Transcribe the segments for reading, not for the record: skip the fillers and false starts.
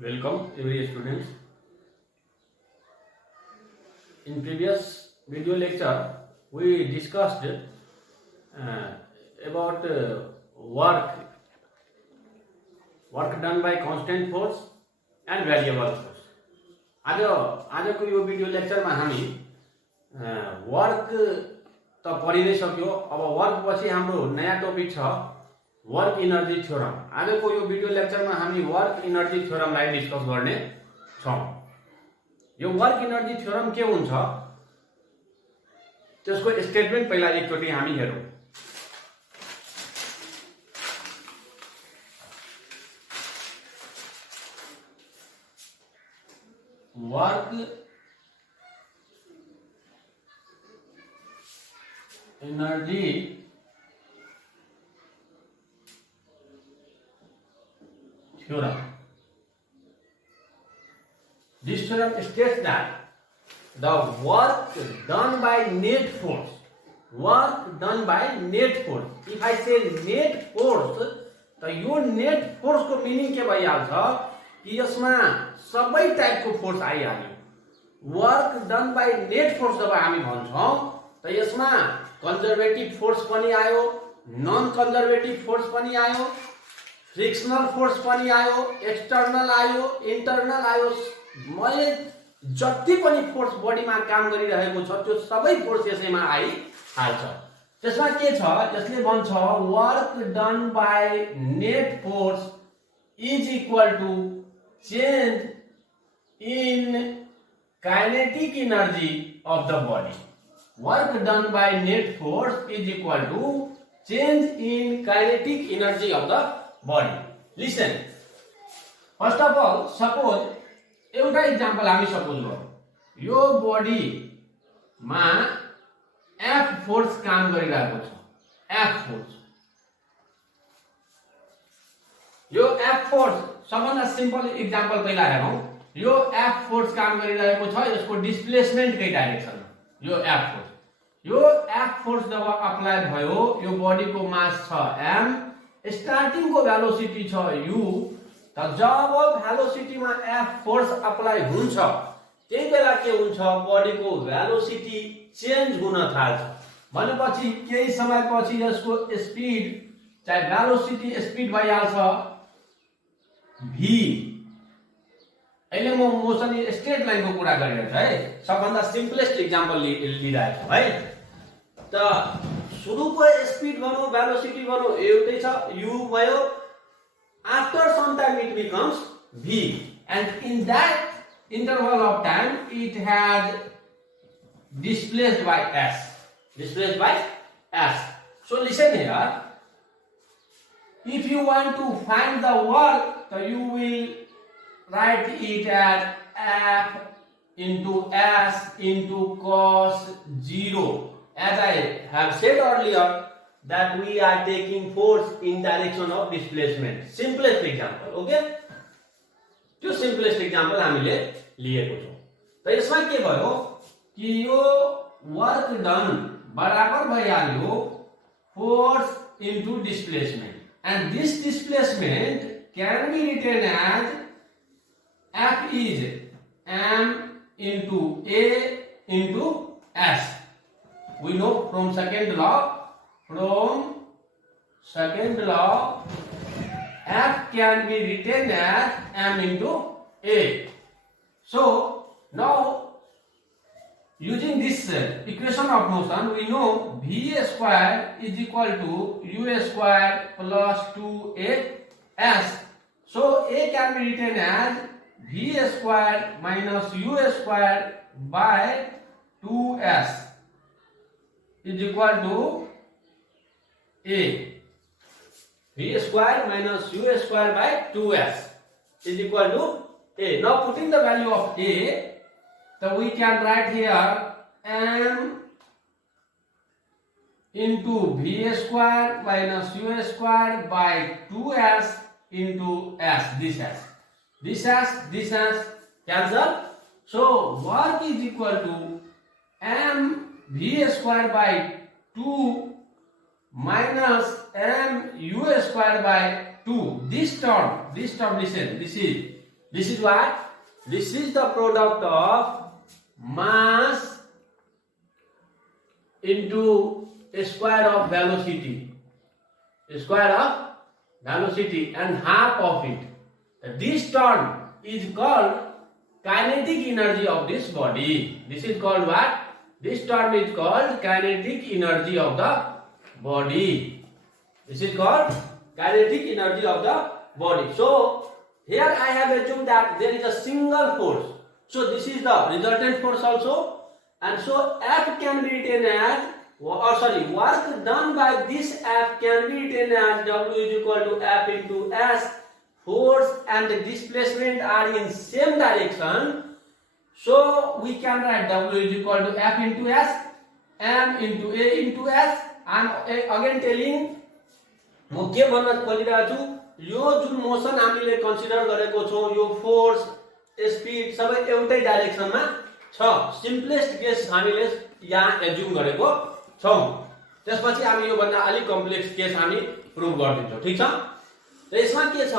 Welcome every students. In previous video lecture, we discussed about work done by constant force and variable force. आज को यो video lecture में हामी work त पढि नै सक्यो। अब वर्क पछि हाम्रो नयाँ टपिक छ वर्क इनर्जी थ्योरम। आज को यो भिडियो लेक्चर में हामी वर्क इनर्जी थ्योरम लाई डिस्कस गर्ने छौं। यो वर्क इनर्जी थ्योरम के हुन्छ त्यसको स्टेटमेन्ट पहिला एकचोटी हामी हेरौं। Work energy theorem. This theorem states that the work done by net force, if I say net force, तो यो net force को मीनिंग के भइहाल्छ कि यसमा सबै टाइपको फोर्स आइहाल्यो। Work done by net force जब हामी भन्छौं त यसमा कन्जर्भेटिभ फोर्स पनि आयो, नन कन्जर्भेटिभ फोर्स पनि आयो, फ्रिक्सनल फोर्स पनि आयो, एक्सटर्नल आयो, इन्टरनल आयो। मैले जति पनि फोर्स बडीमा काम गरिरहेको छ त्यो सबै फोर्स यसैमा आइहाल्छ। त्यसमा के छ यसले भन्छ work done by net force is equal to change in kinetic energy of the body. Work done by net force is equal to change in kinetic energy of the body. Listen. First of all, suppose एउटा example हामी suppose गरौँ। यो बडी मा F force काम गरिरहेको छ। F force. यो F force सबभन्दा सिम्पल एक्जाम्पल पहिला हेरौँ। यो F फोर्स काम गरिरहेको छ यसको डिस्प्लेसमेन्ट कै डाइरेक्सनमा। यो F फोर्स। यो F फोर्स जब अप्लाई भयो यो बडी को मास छ m, स्टार्टिङ को भेलोसिटी छ u, त जब भेलोसिटी मा F फोर्स अप्लाई हुन्छ त्यही बेला के हुन्छ बडी को भेलोसिटी चेन्ज हुन थाल्छ। भनेपछि केही समयपछि यसको स्पिड चाहे भेलोसिटी स्पिड भइहाल्छ v। अहिले म मोसन स्ट्रेट लाइन को कुरा गरिरहेछु है, सबभन्दा सिम्पलेस्ट एक्जाम्पल लिइरहेछु है। त सुरुको स्पिड भनौं भेलोसिटी भनौं एउटै छ u भयो। After some time it becomes v and in that interval of time it has displaced by s. So listen here, if you want to find the work so you will write it as f into s into cos 0. As I have said earlier that we are taking force in direction of displacement. Simplest example, okay? त्यो simplest example हामीले लिएको छौं। त यसमा के भयो कि यो work done बराबर भइहाल्यो force into displacement, and this displacement can be written as F is m into a into s. We know from second law, F can be written as m into a. So now using this equation of motion we know v square is equal to u square plus 2as. So a can be written as v square minus u square by 2s is equal to a. v square minus u square by 2s is equal to a. Now putting the value of a, so we can write here m into v square minus u square by 2s into s. This s cancel. So work is equal to m v square by 2 minus m u square by 2. This term listen, this is This is what? This is the product of mass into a square of velocity. A square of velocity and half of it. This term is called kinetic energy of this body. This is called what? This term is called kinetic energy of the body. This is called kinetic energy of the body. So here I have assumed that there is a single force. So this is the resultant force also, and so F can be written as, work done by this F can be written as W is equal to F into S. Force and the displacement are in same direction, so we can write W is equal to F into S, M into A into S. I am again telling, म के भन्न खोजिरहेको छु, यो जुन motion हामीले consider गरेको छौं, यो force speed सबै एउटै डाइरेक्सनमा छ. सिम्पलेस्ट केस हामीले यहाँ एज्युम गरेको छौं. त्यसपछि हामी यो भन्दा अलि कम्प्लेक्स केस हामी प्रुभ गर्दिन्छौं. ठीक छ. र यसमा के छ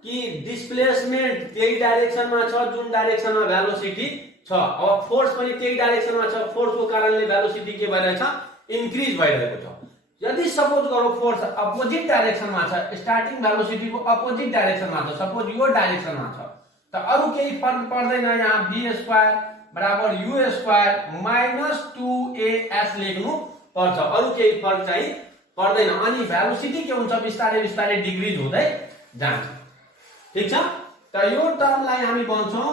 कि डिस्प्लेसमेन्ट त्यही डाइरेक्सनमा छ जुन डाइरेक्सनमा भेलोसिटी छ. अब फोर्स पनि त्यही डाइरेक्सनमा छ. फोर्सको कारणले भेलोसिटी के भइरहेछ? इन्क्रिज भइरहेको छ. यदि सपोज गरौँ फोर्स अपोजिट डाइरेक्सनमा छ, स्टार्टिङ भेलोसिटीको अपोजिट डाइरेक्सनमा छ, सपोज यो डाइरेक्सनमा छ, त अरु केही फरक पर्दैन. यहाँ v² बराबर u² माइनस 2as लेख्नु पर्छ. अरु केही फरक चाहिँ पर्दैन. अनि भेलोसिटी के हुन्छ? बिस्तारै बिस्तारै डिक्रिज हुँदै जान्छ. ठीक छ. त यो टर्मलाई हामी भन्छौं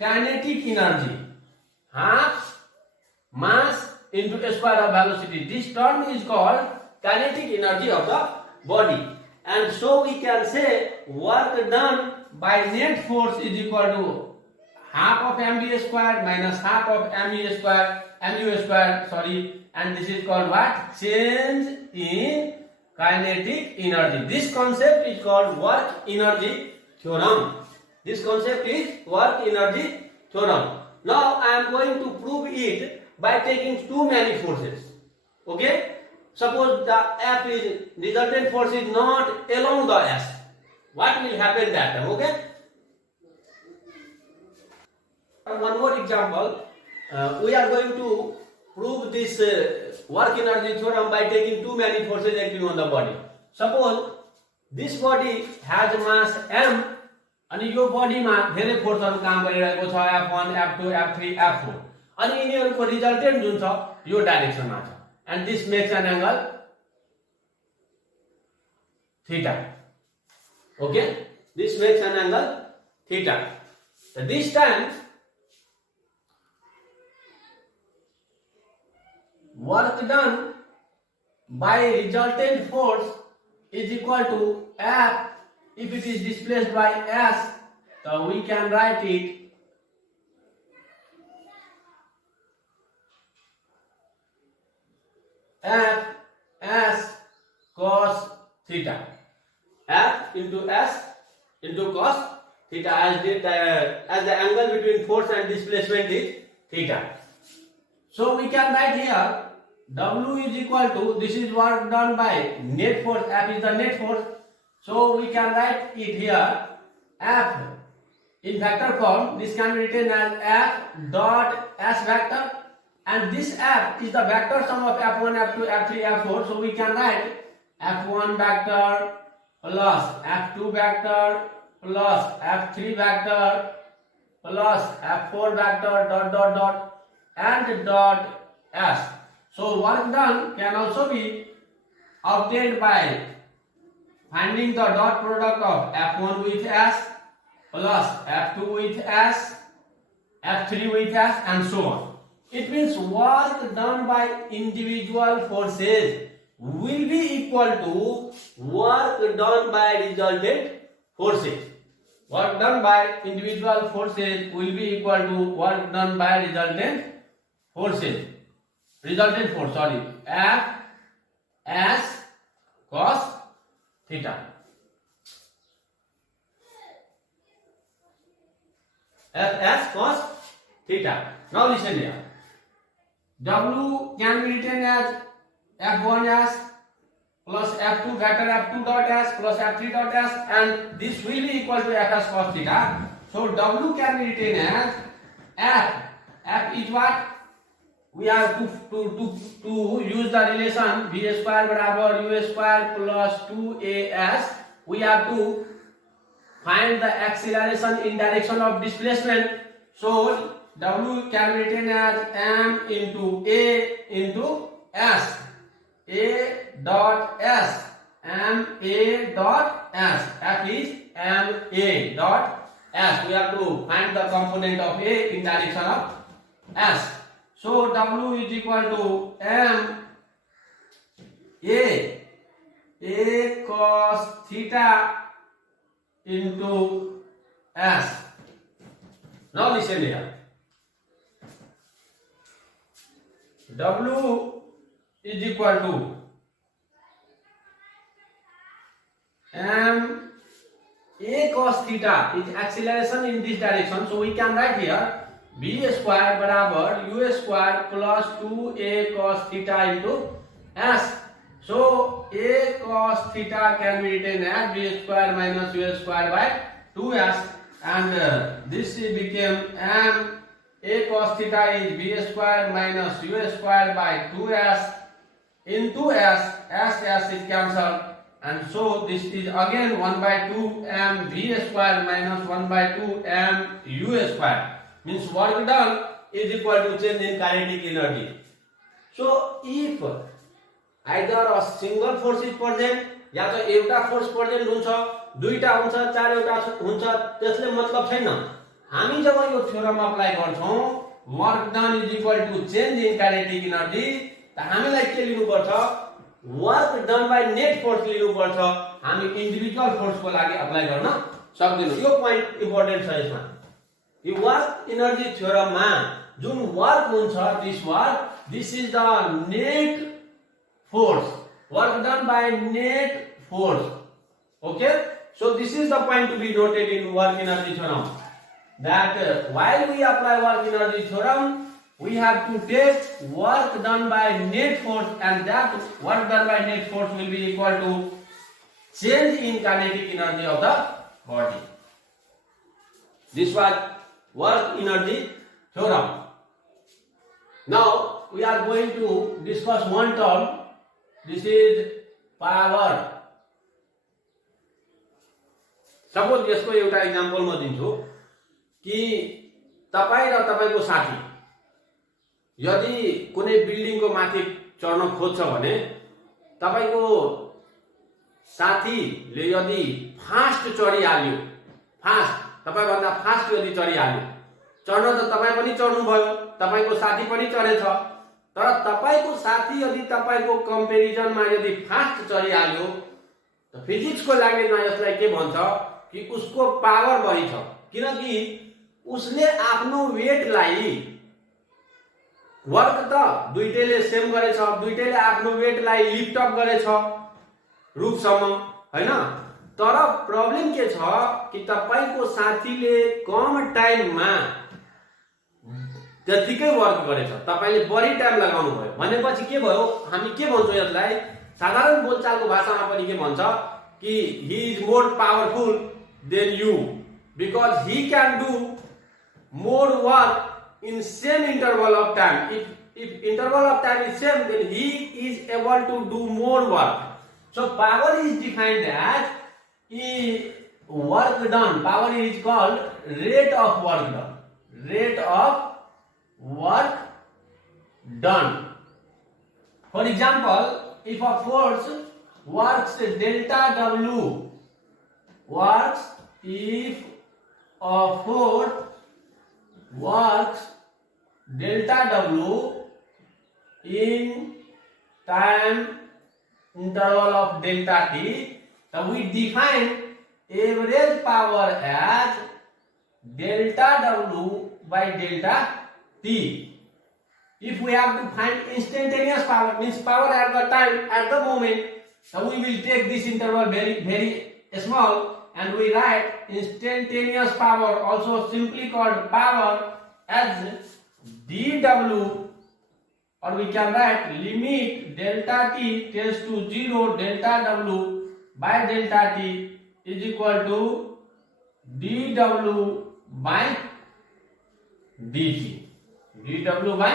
kinetic energy, half mass into a square of velocity. This term is called kinetic energy of the body, and so we can say work done by net force is equal to half of mv square minus half of mu square, sorry, and this is called what? Change in kinetic energy. This concept is called work energy theorem. This concept is work energy theorem. Now I am going to prove it by taking too many forces. Okay? Suppose the F is resultant force is not along the S. What will happen that time? Okay? One more example. We are going to prove this work energy theorem by taking too many forces acting on the body. Suppose this body has mass m, अनि यो बडीमा धेरै फोर्सहरु काम गरिरहेको छ, F1, F2, F3, F4. अनि यिनीहरुको resultant जुन छ यो डाइरेक्सनमा छ, and this makes an angle theta. Okay, this makes an angle theta. So this time work done by resultant force is equal to F. If it is displaced by S, so we can write it F S cos theta. F into S into cos theta, as the angle between force and displacement is theta. So we can write here W is equal to, this is work done by net force, F is the net force. So we can write it here F in vector form. This can be written as F dot S vector, and this F is the vector sum of F1, F2, F3, F4. So we can write F1 vector plus F2 vector plus F3 vector plus F4 vector dot dot dot and dot S. So work done can also be obtained by finding the dot product of F1 with S plus F2 with S, F3 with S, and so on. It means work done by individual forces will be equal to work done by resultant forces. Work done by individual forces will be equal to work done by resultant forces. Resultant force, sorry, F S cos theta. Fs cos theta. Now listen here. W can be written as F1s plus F2 vector F2 dot S plus F3 dot S, and this will be equal to Fs cos theta. So W can be written as F. F is what? We have to use the relation V square barabar U square plus 2AS. We have to find the acceleration in direction of displacement. So W can be written as M into A into S. A dot S. M A dot S. F is M A dot S. We have to find the component of A in direction of S. So W is equal to M A cos theta into S. Now listen here. W is equal to M A cos theta is acceleration in this direction. So we can write here V square barabar U square plus 2A cos theta into S. So A cos theta can be written as V square minus U square by 2S, and this became M A cos theta is V square minus U square by 2S into S. S is cancelled, and so this is again 1 by 2 M V square minus 1 by 2 M U square. Means work done is equal to change in kinetic energy. So if either a single force is present, या तो एउटा force present हुन्छ, दुईटा हुन्छ, चारवटा हुन्छ, त्यसले मतलब छैन। हामी जब यो थ्योरम अप्लाई गर्छौं, work done is equal to change in kinetic energy, त हामीलाई के लिनु पर्छ? Work done by net force लिनु पर्छ। हामी इन्डिभिजुअल फोर्स को लागि अप्लाई गर्न सक्दैनौं। यो प्वाइन्ट इम्पोर्टेन्ट छ यसमा। यो वर्क एनर्जी थ्योरम मा जुन वर्क हुन्छ, this is the net force, work done by net force. Okay, so this is the point to be noted in work energy theorem, that while we apply work energy theorem, we have to take work done by net force, and that work done by net force will be equal to change in kinetic energy of the body. This was work energy theorem. Now we are going to discuss one term. This is power. Suppose यसको एउटा example म दिन्छु कि तपाई र तपाईको साथी यदि कुनै बिल्डिङको माथि चढ्न खोज्छ भने तपाईको साथीले यदि फास्ट चढिहाल्यो, तपाई भन्दा फास्ट यदि चढिहाल्यो, चढ्न त तपाई पनि चढ्नु भयो, तपाईको साथी पनि चढेछ, तर तपाईको साथी यदि तपाईको कम्पेरिजन मा यदि फास्ट चढिहाल्यो त फिजिक्स को ल्याङ्ग्वेजमा यसलाई के भन्छ कि उसको पावर बढी छ, किनकि उसले आफ्नो वेटलाई, वर्क त दुईटैले सेम गरेछ, दुईटैले आफ्नो वेटलाई लिफ्ट अप गरेछ रुखसम्म, हैन? तर प्रब्लम के छ कि तपाईको साथीले कम टाइममा जतिकै वर्क गरेछ, तपाईले बढी टाइम लगाउनु भयो भनेपछि के भयो? हामी के भन्छौं यसलाई? साधारण बोलचालको भाषामा पनि के भन्छ कि he is more powerful than you because he can do more work in same interval of time. If interval of time is same, then he is able to do more work. So power is defined as work done. Power is called rate of work done. Rate of work done. For example, if a force works delta W, if a force works delta W in time interval of delta T, then we define average power as delta W by delta T. If we have to find instantaneous power, means power at the time, at the moment, so we will take this interval very small, and we write instantaneous power, also simply called power, as dW or we can write limit delta t tends to 0 delta w by delta t is equal to dw by dt. dw by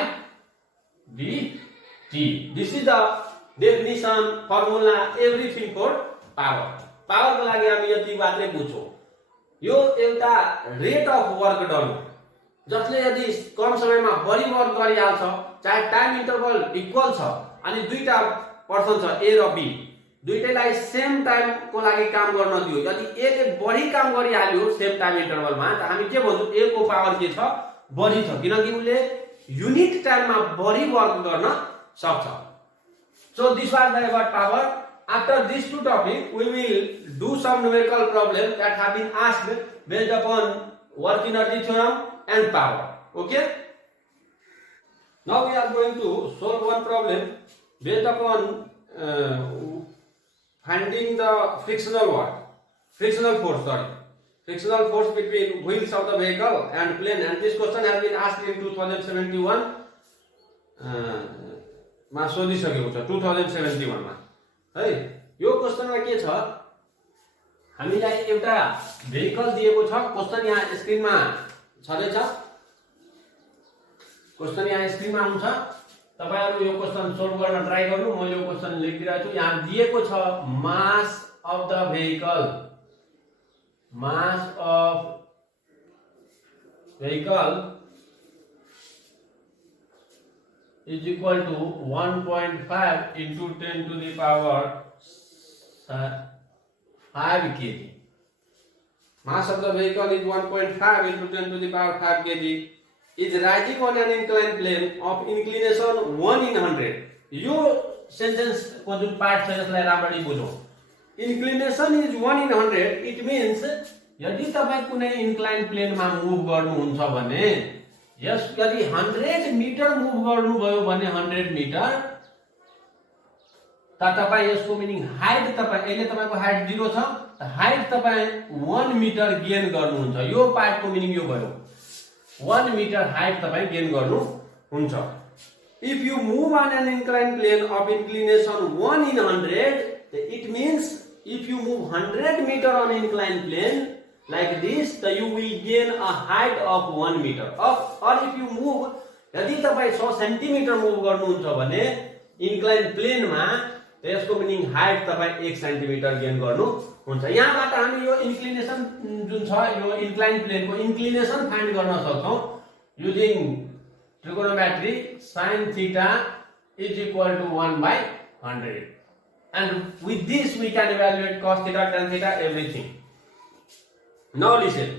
dt. This is the definition, formula, everything for power. Power को लागि हामी यति बात नै बुझ्छौं. यो एउटा rate of work done जसले यदि कम समयमा बढी वर्क गरिहाल्छ, चाहे टाइम इन्टरभल इक्वल छ अनि दुईटा पर्सन छ ए र बी, दुईटैलाई सेम टाइम को लागि काम गर्न दियो, यदि ए ले बढी काम गरिहाल्यो सेम टाइम इन्टरभलमा त हामी के भन्छौं, ए को पावर के छ, बढी छ, किनकि उले युनिट टाइममा बढी वर्क गर्न सक्छ. So this was about power. After these two topics, we will do some numerical problems that have been asked based upon work energy theorem and power. Okay? Now we are going to solve one problem based upon finding the frictional force between wheels of the vehicle and plane. And this question has been asked in 2071. मा सोधिसकेको छ 2071 मा है. यो क्वेशनमा के छ, हामीलाई एउटा vehicle दिएको छ. क्वेशन यहाँ स्क्रिनमा छदैछ, क्वेशन यहाँ स्क्रिनमा हुन्छ. तपाईहरु यो क्वेशन सोल्भ गर्न ट्राई गर्नु. म यो क्वेशन लेखिरहेको छु. यहाँ दिएको छ mass of the vehicle, mass of vehicle is equal to 1.5 into 10 to the power 5 kg. Mass of the vehicle is 1.5 into 10 to the power 5 kg. Is rising on an inclined plane of inclination 1 in 100. Yo sentence को जुन part छ यसलाई राम्ररी बुझौं. Inclination is 1 in 100. It means यदि तपाई कुनै incline प्लेनमा move गर्नुहुन्छ भने यस यदि 100 मिटर मुभ गर्नुभयो भने 100 मिटर त तपाई यसको मिनिङ हाइट तपाई अहिले तपाईको हाइट 0 छ त हाइट तपाई 1 मिटर गेन गर्नुहुन्छ. यो पार्टको मिनिङ यो भयो 1 मिटर हाइट तपाई गेन गर्नुहुन्छ. If you move on an inclined plane of inclination 1 in 100, it means if you move 100 meter on inclined plane like this, then you will gain a height of 1 meter. Or if you move, यदि तपाई 100 centimetre move गर्नुहुन्छ भने incline प्लेनमा त यसको meaning height तपाई 1 centimetre gain गर्नुहुन्छ. यहाँबाट हामी यो इन्क्लिनेसन जुन छ यो इन्क्लाइन प्लेनको इन्क्लिनेसन फाइन्ड गर्न सक्छौं using trigonometry. Sin theta is equal to 1 by 100, and with this we can evaluate cos theta, tan theta, everything. Now listen,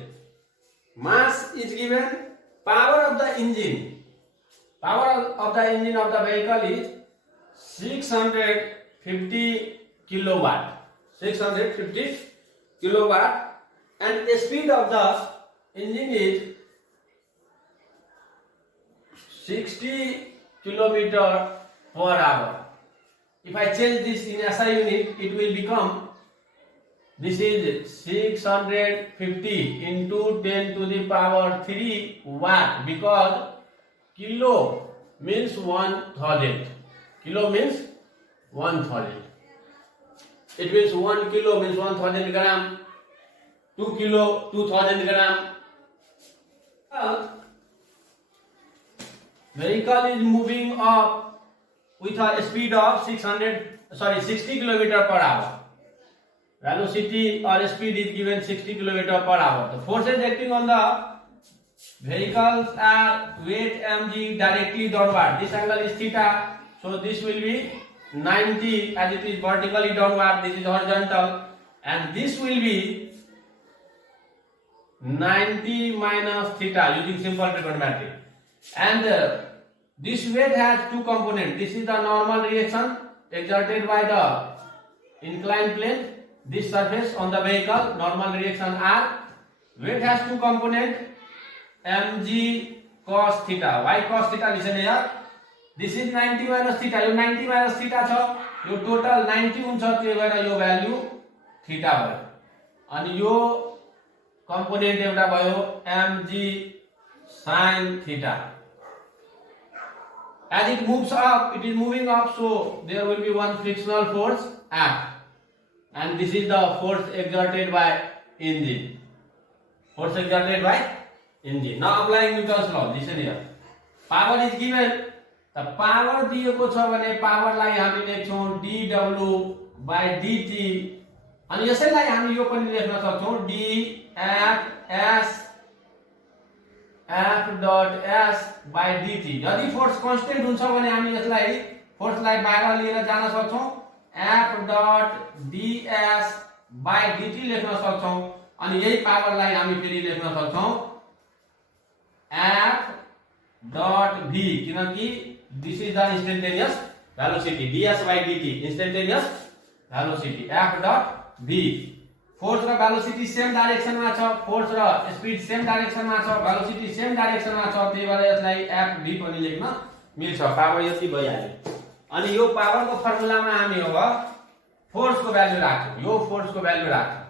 mass is given, power of the engine of the vehicle is 650 kilowatt, 650 kilowatt, and the speed of the engine is 60 kilometer per hour. If I change this in SI unit, it will become, this is 650 into 10 to the power 3 watt, because kilo means 1000. Kilo means 1000. It means 1 kilo means 1000 gram, 2 kilo 2000 gram. Vehicle is moving up with a speed of 60 kilometer per hour. Velocity or speed is given 60 kilometer per hour. The forces acting on the vehicles are weight mg directly downward. This angle is theta, so this will be 90 as it is vertically downward. This is horizontal, and this will be 90 minus theta using simple trigonometry. And this weight has two components. This is the normal reaction exerted by the inclined plane, this surface on the vehicle, normal reaction R. Weight has two components, mg cos theta. Why cos theta? Listen here. This is 90 minus theta. Yo 90 minus theta छ, यो total 90 हुन्छ, त्यही भएर यो value theta भयो. अनि यो component एउटा भयो mg sin theta. As it moves up, it is moving up, so there will be one frictional force F, and this is the force exerted by engine. Force exerted by engine. Now applying Newton's law. Listen here. Power is given. The power दिएको छ भने पावरलाई हामी लेख्छौं dw by dt, अनि यसैलाई हामी यो पनि लेख्न सक्छौं dF F dot S by dt. यदि फोर्स कांस्टेंट हुन्छ भने हामी यसलाई फोर्सलाई बाहिर लिएर जान सक्छौं F dot ds by dt लेख्न सक्छौं, अनि यही पावरलाई हामी फेरि लेख्न सक्छौं F dot v, किनकि this is the instantaneous velocity, ds by dt, instantaneous velocity, F dot v. Force र वेलोसिटी सेम डाइरेक्सनमा छ, फोर्स र स्पीड सेम डाइरेक्सनमा छ, वेलोसिटी सेम डाइरेक्सनमा छ, त्यही भएर यसलाई F v पनि लेख्न मिल्छ। पावर यति भइहाल्यो। अनि यो पावरको फर्मुलामा हामी अब फोर्सको भ्यालु राख्छौं, यो फोर्सको भ्यालु राख्छौं।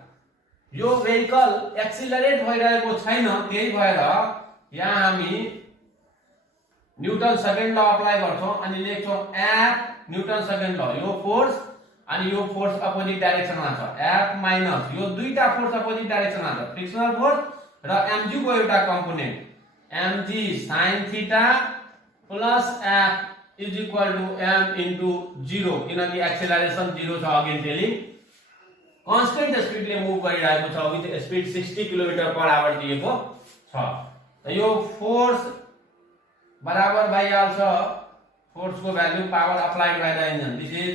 यो भेहिकल एक्सिलरेट भइरहेको छैन, त्यही भएर यहाँ हामी न्यूटन सेकेन्ड ल अप्लाई गर्छौं अनि लेख्छौं F न्यूटन सेकेन्ड ल। यो फोर्स अनि यो फोर्स अपोजिट डाइरेक्सनमा छ, F माइनस यो दुईटा फोर्स अपोजिट डाइरेक्सनमा छ, फ्रिक्सनल फोर्स र mg को एउटा component mg sin theta plus F is equal to m into 0, किनकि एक्सेलरेसन 0 छ, अगेन टेलिङ कांस्टेंट स्पीडले मुभ गरिरहेको छ, with speed 60 kilometre per hour दिएको छ। यो फोर्स बराबर भइहाल्छ फोर्सको value power applied by the engine. This is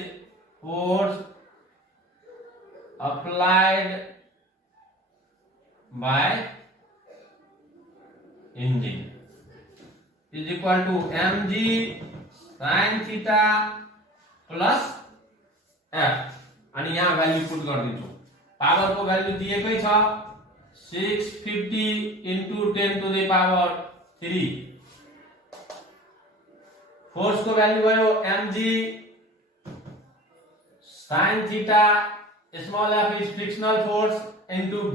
force applied by engine is equal to mg sin theta plus f, अनि यहाँ भ्यालु पुट गरिदिन्छु। पावर को भ्यालु दिएकै छ 650 into 10 to the power 3, force को भ्यालु भयो mg sin theta small f is frictional force into v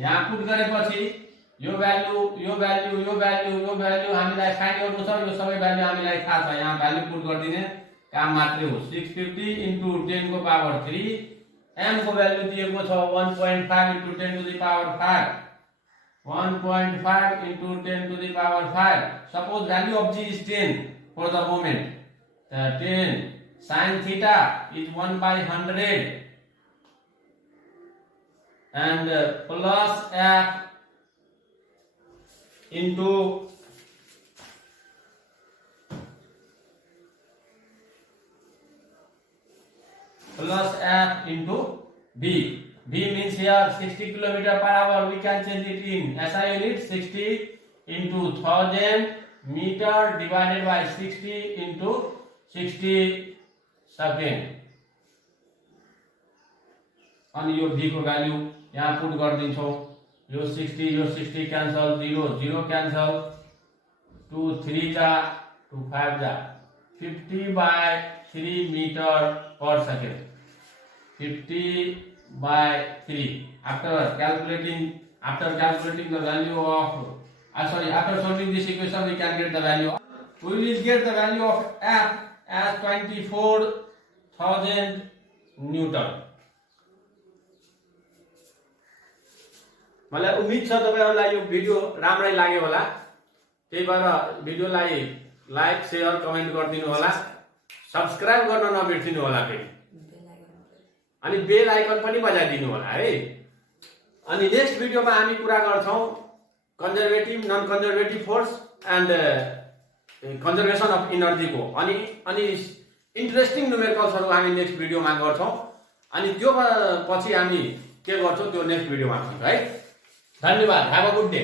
यहाँ put गरेपछि यो value हामीलाई फाइन्ड गर्नु छ। यो सबै भ्यालु हामीलाई थाहा छ, यहाँ भ्यालु पुट गरिदिने काम मात्रै हो। 650 into 10 को पावर 3, m को भ्यालु दिएको छ 1.5 into 10 to the power 5, 1.5 into 10 to the power 5. Suppose value of g is 10 for the moment. 10 sin theta is 1 by 100 and plus f into v. V means here 60 km per hour. We can change it in SI unit. 60 into 1000 meter divided by 60 into 60 second, अनि यो v को value यहाँ put गरिदिन्छौ। यो 60 cancel, 0 cancel, 2 3 जा 2 5 जा 50 by 3 meter per second, 50 by 3. After calculating the value of after solving this equation, we can get the value of, we will get the value of f as 24,000 Newton. मलाई उम्मीद छ तपाईहरुलाई यो video राम्रै लाग्यो होला, त्यही भएर भिडियोलाई लाइक शेयर कमेन्ट गरिदिनु होला, सब्स्क्राइब गर्न नबिर्सिनु होला, फेरि अनि बेल आइकन पनि बजाइदिनु होला है। अनि नेक्स्ट भिडियोमा हामी कुरा गर्छौं conservative non conservative force and conservation of energy को, अनि इन्ट्रेस्टिङ न्युमेरिकल्सहरु हामी नेक्स्ट भिडियोमा गर्छौं। अनि त्यो पछि हामी के गर्छौं त्यो नेक्स्ट भिडियोमा है। धन्यवाद, हैव अ गुड डे।